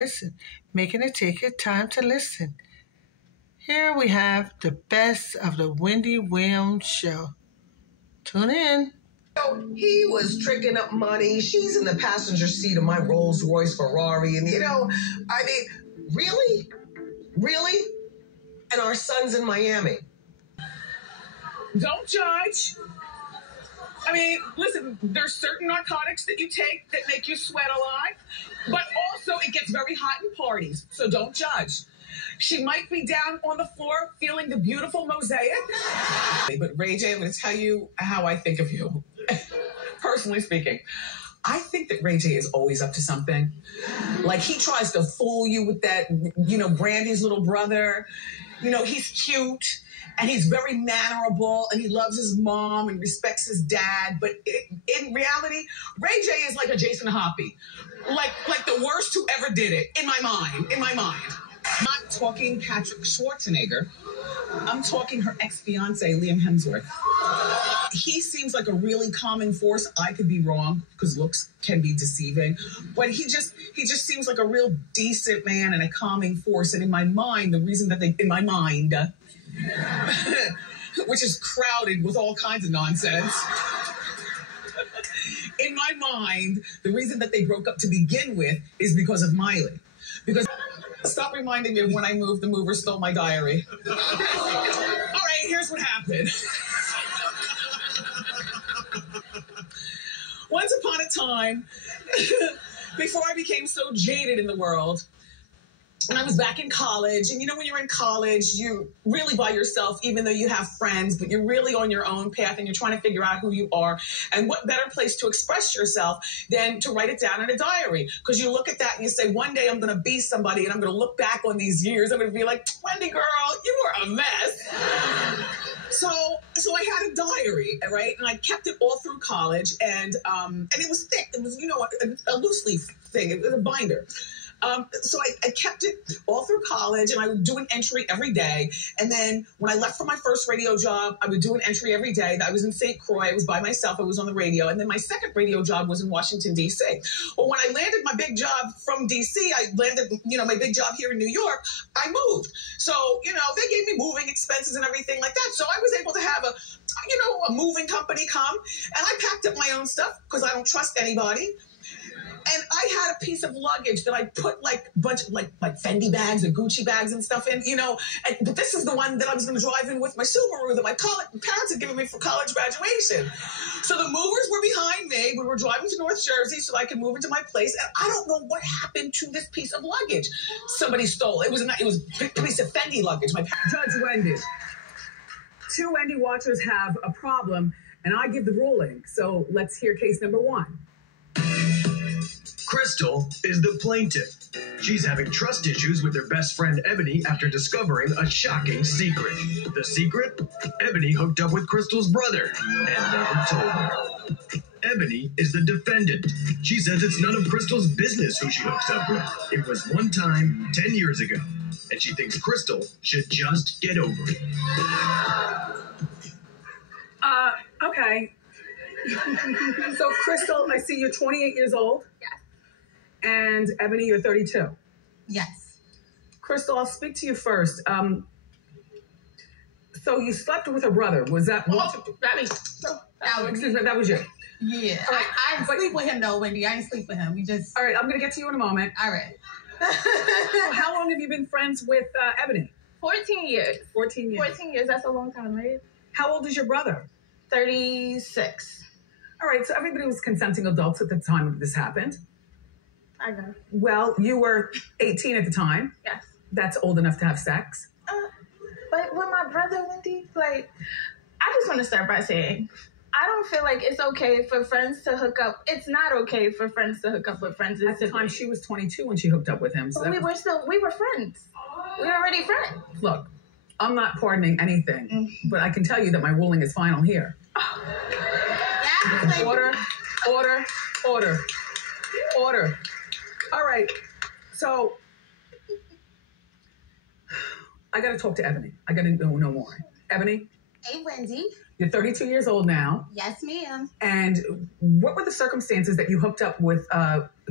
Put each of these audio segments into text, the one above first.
Listen, making it take your time to listen. Here we have the best of the Wendy Williams show. Tune in. He was tricking up money. She's in the passenger seat of my Rolls Royce Ferrari. And, I mean, really? Really? And our son's in Miami. Don't judge. I mean, listen, there's certain narcotics that you take that make you sweat a lot, but also it gets very hot in parties, so don't judge. She might be down on the floor feeling the beautiful mosaic. But Ray J, I'm going to tell you how I think of you. Personally speaking, I think that Ray J is always up to something. Like, he tries to fool you with that, Brandy's little brother. He's cute. And he's very mannerable, and he loves his mom and respects his dad. But in reality, Ray J is like a Jason Hoppy, like the worst who ever did it. In my mind. I'm not talking Patrick Schwarzenegger. I'm talking her ex-fiance, Liam Hemsworth. He seems like a really calming force. I could be wrong because looks can be deceiving, but he just seems like a real decent man and a calming force. And in my mind, which is crowded with all kinds of nonsense. In my mind, the reason that they broke up to begin with is because of Miley. Because stop reminding me of when I moved, the mover stole my diary. All right, here's what happened. Once upon a time, before I became so jaded in the world, and I was back in college, and when you're in college, you're really by yourself, even though you have friends, but you're really on your own path, and you're trying to figure out who you are. And what better place to express yourself than to write it down in a diary? Because you look at that and you say, one day I'm going to be somebody, and I'm going to look back on these years. I'm going to be like, Wendy, girl, you were a mess. So I had a diary, right? And I kept it all through college, and it was thick. It was, a loose leaf thing. It was a binder. So I kept it all through college, and I would do an entry every day. And then when I left for my first radio job, I would do an entry every day. I was in St. Croix. I was by myself. I was on the radio. And then my second radio job was in Washington, D.C. Well, when I landed my big job from D.C., I landed, my big job here in New York, I moved. So, they gave me moving expenses and everything like that. So I was able to have a moving company come, and I packed up my own stuff because I don't trust anybody. And I had a piece of luggage that I put a bunch of like Fendi bags or Gucci bags and stuff in, but this is the one that I was going to drive in with my Subaru that my parents had given me for college graduation. So the movers were behind me. We were driving to North Jersey so I could move into my place. And I don't know what happened to this piece of luggage. Somebody stole it. It was a piece of Fendi luggage. Judge Wendy. Two Wendy watchers have a problem, and I give the ruling. So let's hear case number one. Crystal is the plaintiff. She's having trust issues with her best friend Ebony after discovering a shocking secret. The secret? Ebony hooked up with Crystal's brother and never told her. Ebony is the defendant. She says it's none of Crystal's business who she hooks up with. It was one time 10 years ago, and she thinks Crystal should just get over it. Okay. So, Crystal, I see you're 28 years old. Yes. And Ebony, you're 32. Yes. Crystal, I'll speak to you first. So you slept with her brother. Was that? Excuse me, that was you. Yeah. Right. I didn't sleep with him though, Wendy. I didn't sleep with him. We just. All right. I'm gonna get to you in a moment. All right. How long have you been friends with Ebony? 14 years. 14 years. 14 years. That's a long time, right? How old is your brother? 36. All right. So everybody was consenting adults at the time this happened. I know. Well, you were 18 at the time. Yes. That's old enough to have sex. But with my brother, Wendy, I just want to start by saying, I don't feel like it's okay for friends to hook up. It's not okay for friends to hook up with friends. At the time, she was 22 when she hooked up with him. So but we were friends. We were already friends. Look, I'm not pardoning anything, but I can tell you that my ruling is final here. Yeah, order. All right. So I got to talk to Ebony. I got to know more. Ebony? Hey, Wendy. You're 32 years old now. Yes, ma'am. And what were the circumstances that you hooked up with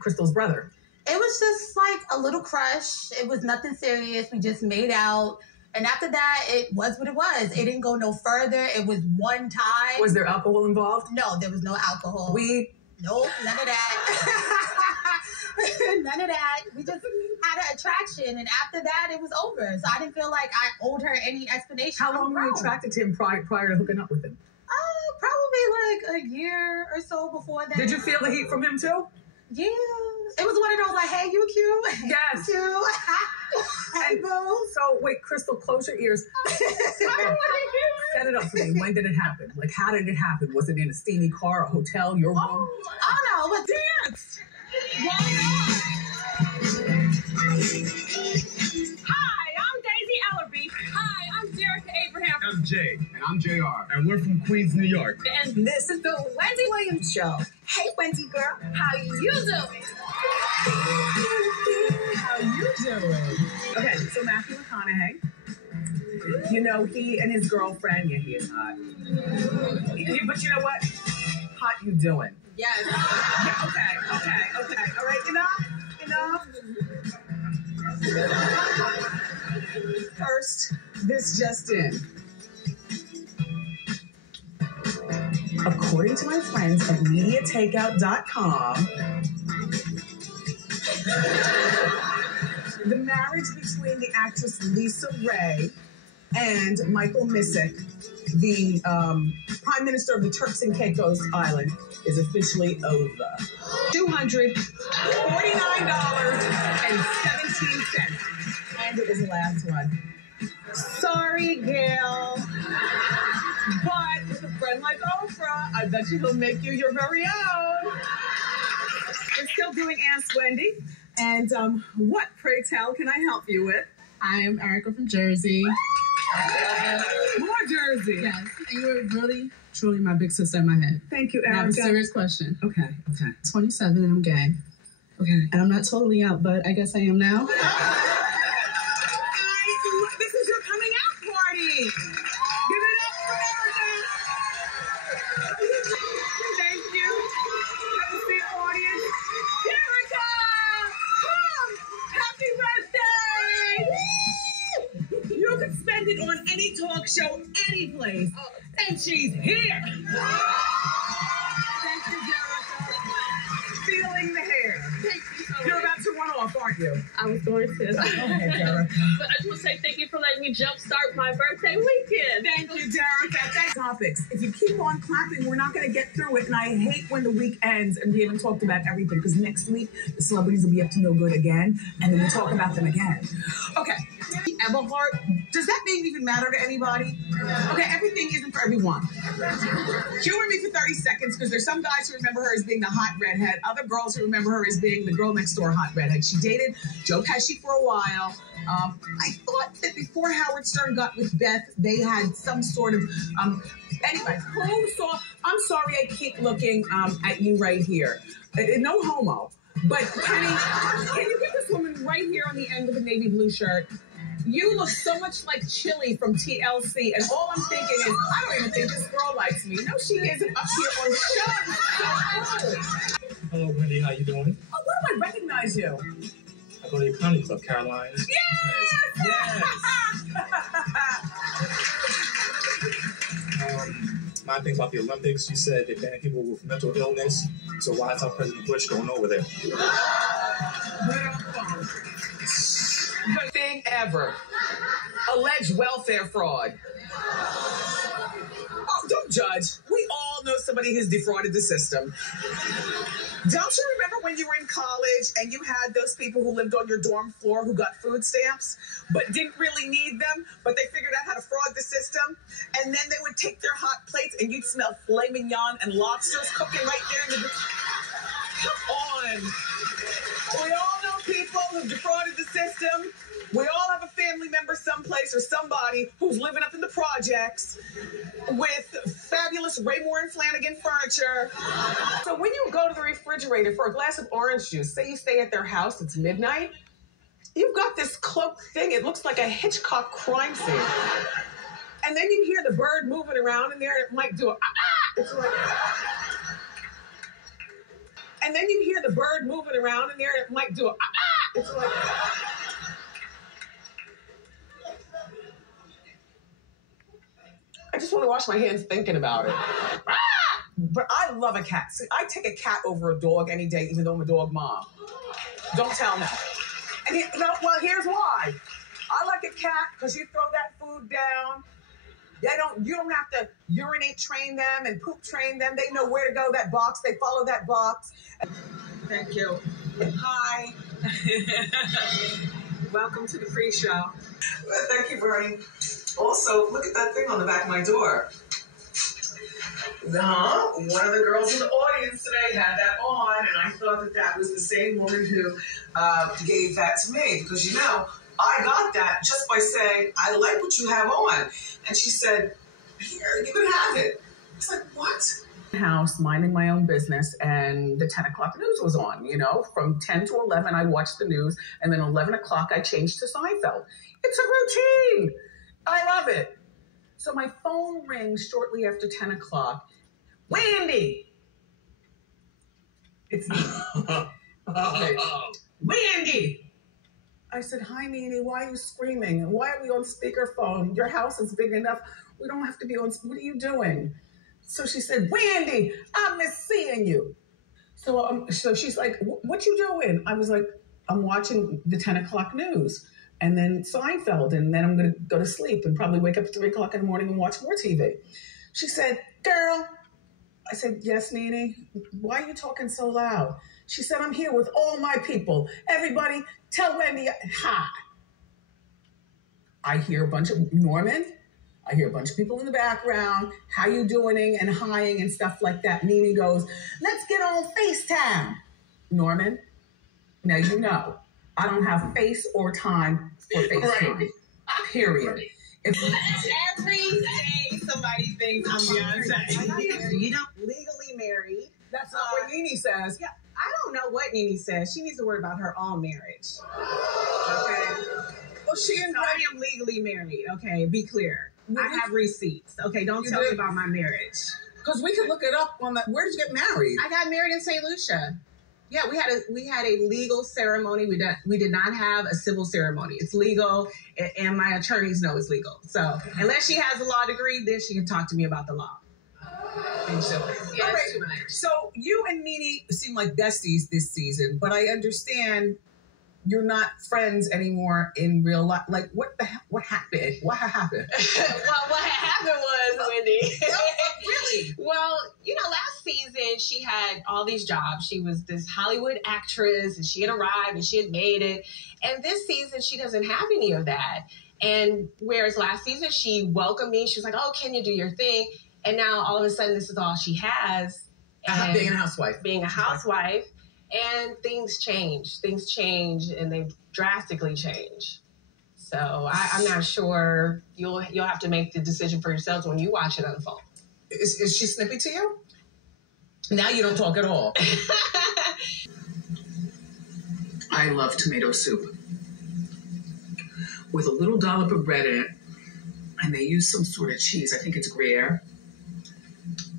Crystal's brother? It was just like a little crush. It was nothing serious. We just made out. And after that, it was what it was. It didn't go no further. It was one time. Was there alcohol involved? No, there was no alcohol. Weed? Nope, none of that. None of that. We just had an attraction, and after that, it was over. So I didn't feel like I owed her any explanation. How long were you attracted to him prior to hooking up with him? Probably like a year or so before that. Did you feel the heat from him too? Yeah. It was one of those like, hey, you cute. Yes. You too. Hey, boo. So, wait, Crystal, close your ears. Set it up for me. When did it happen? Like, how did it happen? Was it in a steamy car, a hotel, your room? Oh, no, but dance. Hi, I'm Daisy Ellerby. Hi, I'm Derek Abraham. I'm Jay. And I'm JR. And we're from Queens, New York. And this is the Wendy Williams Show. Hey, Wendy girl. How you doing? How you doing? Okay, so Matthew McConaughey, you know, he and his girlfriend, yeah, he is hot. But you know what? Hot you doing? Yes. Yeah, okay. All right, enough. First, this just in. According to my friends at MediaTakeout.com, the marriage between the actress Lisa Ray and Michael Missick, the Prime Minister of the Turks and Caicos Island, is officially over. $249.17. And it was the last one. Sorry, Gail. But with a friend like Oprah, I bet you he'll make you your very own. We're still doing Ask Wendy. And what, pray tell, can I help you with? I'm Erica from Jersey. More Jersey. Yes, and you were really, truly my big sister in my head. Thank you, I Erica. have a serious question. Okay. 27 and I'm gay. Okay. And I'm not totally out, but I guess I am now. This is your coming out party. Give it up for Erica. Thank you. Have a seat, audience. Erica! Come! Happy birthday! You can spend it on any talk show, any place. And she's here. Thank you, Jerica. Feeling the hair. Thank you so You're much. about to run off, aren't you? I was going to. Okay, Jerica. But I just want to say thank you for letting me jumpstart my birthday weekend. Thank you, Jerica. Thanks. Topics. If you keep on clapping, we're not going to get through it. And I hate when the week ends and we haven't talked about everything, because next week the celebrities will be up to no good again, and then we'll talk about them again. Okay. Everhart, does that name even matter to anybody? Okay, everything isn't for everyone. Humor me for 30 seconds, because there's some guys who remember her as being the hot redhead, other girls who remember her as being the girl next door hot redhead. She dated Joe Pesci for a while. I thought that before Howard Stern got with Beth, they had some sort of, anyway, who saw, I'm sorry I keep looking at you right here. No homo, but Kenny, can you get this woman right here on the end with the navy blue shirt? You look so much like Chili from TLC, and all I'm thinking is, I don't even think this girl likes me. No, she isn't up here on the show. Hello, Wendy. How you doing? Oh, where do I recognize you? I go to your comedy club, Caroline. Yes! My thing about the Olympics, you said they ban people with mental illness. So why is our President Bush going over there? The thing ever. Alleged welfare fraud. Oh, don't judge. We all know somebody who's defrauded the system. Don't you remember when you were in college and you had those people who lived on your dorm floor who got food stamps but didn't really need them, but they figured out how to fraud the system? And then they would take their hot plates and you'd smell filet mignon and lobsters cooking right there in the... Come on. We all know people who've defrauded the system. We all have a family member someplace or somebody who's living up in the projects with fabulous Raymore and Flanagan furniture. So when you go to the refrigerator for a glass of orange juice, say you stay at their house, it's midnight, you've got this cloaked thing. It looks like a Hitchcock crime scene. And then you hear the bird moving around in there, and it might do a, ah! It's like... And then you hear the bird moving around in there, and it might do a ah. It's like. I just want to wash my hands thinking about it. Ah! But I love a cat. See, I take a cat over a dog any day, even though I'm a dog mom. Don't tell me. And well, here's why. I like a cat because you throw that food down. You don't have to urinate train them and poop train them. They know where to go, that box. They follow that box. Thank you. Hi. Welcome to the pre-show. Well, thank you, Bernie. Also, look at that thing on the back of my door. One of the girls in the audience today had that on, and I thought that was the same woman who gave that to me. Because, I got that just by saying, I like what you have on. And she said, here, you can have it. I was like, what? House, minding my own business, and the 10 o'clock news was on. From 10 to 11, I watched the news, and then 11 o'clock, I changed to Seinfeld. It's a routine. I love it. So my phone rings shortly after 10 o'clock. Wendy! It's me. Okay. Wendy! I said, hi, Nene, why are you screaming? And why are we on speakerphone? Your house is big enough. We don't have to be on, what are you doing? So she said, Wendy, I miss seeing you. So she's like, what you doing? I was like, I'm watching the 10 o'clock news and then Seinfeld, and then I'm going to go to sleep and probably wake up at 3 o'clock in the morning and watch more TV. She said, girl. I said, yes, Nene. Why are you talking so loud? She said, I'm here with all my people. Everybody, tell Wendy hi. I hear a bunch of Norman. I hear a bunch of people in the background. How you doing? And hiing and stuff like that. Nene goes, let's get on FaceTime. Norman, now you know, I don't have face or time for FaceTime. Right. Period. Every day somebody thinks I'm Beyonce. You don't legally married. That's not what Nene says. Yeah, I don't know what Nene says. She needs to worry about her own marriage. Okay. Well, I am legally married. Okay, be clear. I have receipts. Okay, don't tell me about my marriage. Because we can look it up on that. Where did you get married? I got married in St. Lucia. Yeah, we had a legal ceremony. We did not have a civil ceremony. It's legal, and my attorneys know it's legal. So unless she has a law degree, then she can talk to me about the law. And so, yeah, right. So you and Nene seem like besties this season, but I understand you're not friends anymore in real life. Like, what happened? What happened? Well, what happened was, Wendy. Really? Well, last season she had all these jobs. She was this Hollywood actress, and she had arrived, and she had made it. And this season, she doesn't have any of that. And whereas last season, she welcomed me. She was like, oh, can you do your thing? And now, all of a sudden, this is all she has. Being a housewife. Being a housewife. And things change, and they drastically change. So I'm not sure. You'll have to make the decision for yourselves when you watch it unfold. Is she snippy to you? Now you don't talk at all. I love tomato soup with a little dollop of bread in it, and they use some sort of cheese. I think it's Gruyere.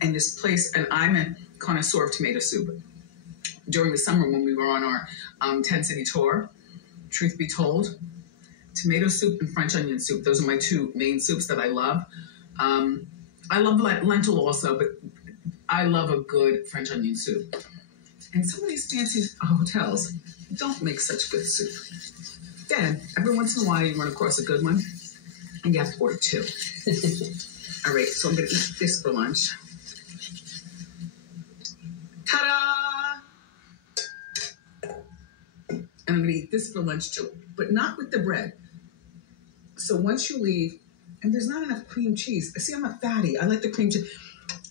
And this place, and I'm a connoisseur of tomato soup. During the summer when we were on our 10-city tour, truth be told, tomato soup and French onion soup, those are my two main soups that I love. I love lentil also, but I love a good French onion soup. And some of these fancy hotels don't make such good soup. Then, every once in a while, you run across a good one, and you have to order two. All right, so I'm going to eat this for lunch. Ta-da! And I'm going to eat this for lunch too, but not with the bread. So once you leave, and there's not enough cream cheese. See, I'm a fatty. I like the cream cheese.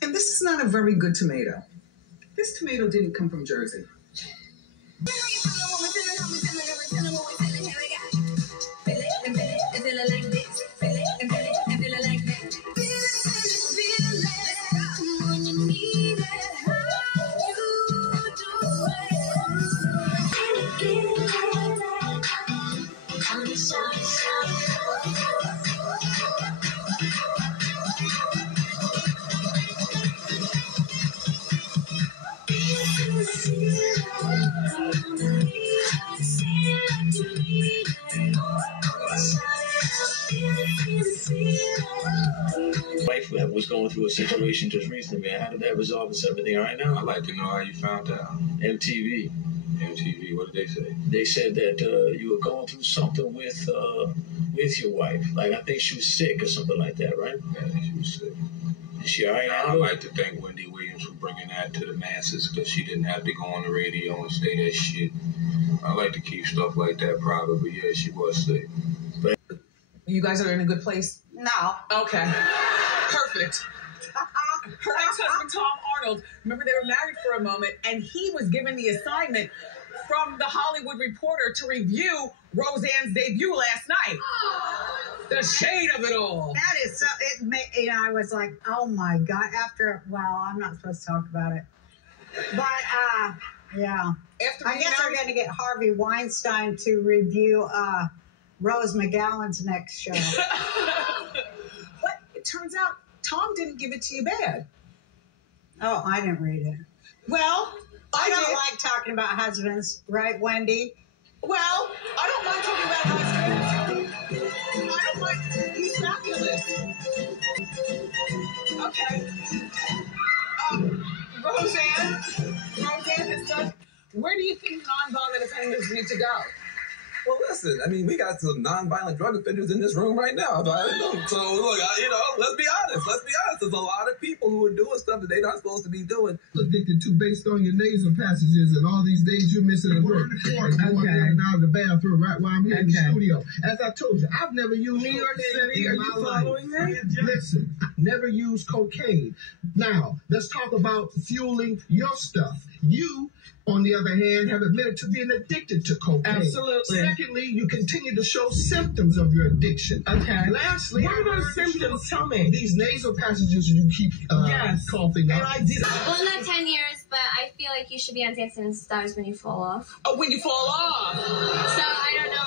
And this is not a very good tomato. This tomato didn't come from Jersey. wife was going through a situation just recently, man. How did that resolve itself? Everything all right now? I'd like to know how you found out. MTV. MTV, what did they say? They said that you were going through something with your wife. Like, I think she was sick or something like that, right? Yeah, she was sick. Is she all right now? I'd like to thank Wendy Williams for bringing that to the masses because she didn't have to go on the radio and say that shit. I like to keep stuff like that private, but yeah, she was sick. But you guys are in a good place? No. Okay. Perfect. Her ex-husband, Tom Arnold, remember they were married for a moment, and he was given the assignment from The Hollywood Reporter to review Roseanne's debut last night. The shade of it all. That is so, I was like, oh my God, well, I'm not supposed to talk about it. But, yeah. I guess they're going to get Harvey Weinstein to review Rose McGowan's next show. But it turns out Tom didn't give it to you bad. Oh, I didn't read it. Well, I don't like talking about husbands, right, Wendy? Well, I don't mind talking about husbands. I don't mind. He's fabulous. Okay. Roseanne has done. Where do you think nonviolent offenders need to go? Well, listen, I mean, we got some nonviolent drug offenders in this room right now. So, look, let's be honest. There's a lot of people who are doing stuff that they're not supposed to be doing. Addicted to based on your nasal passages and all these days you're missing at work. And going in and out of the bathroom right while I'm here in the studio. As I told you, I've never used New York City. Are you following me? Listen, I never used cocaine. Now, let's talk about fueling your stuff. You, on the other hand, have admitted to being addicted to cocaine. Absolutely. Secondly, you continue to show symptoms of your addiction. Okay. Lastly, what are those symptoms? Tell me. These nasal passages you keep coughing up. And I did. Well, not 10 years, but I feel like you should be on Dancing with the Stars when you fall off. Oh, when you fall off. So I don't know.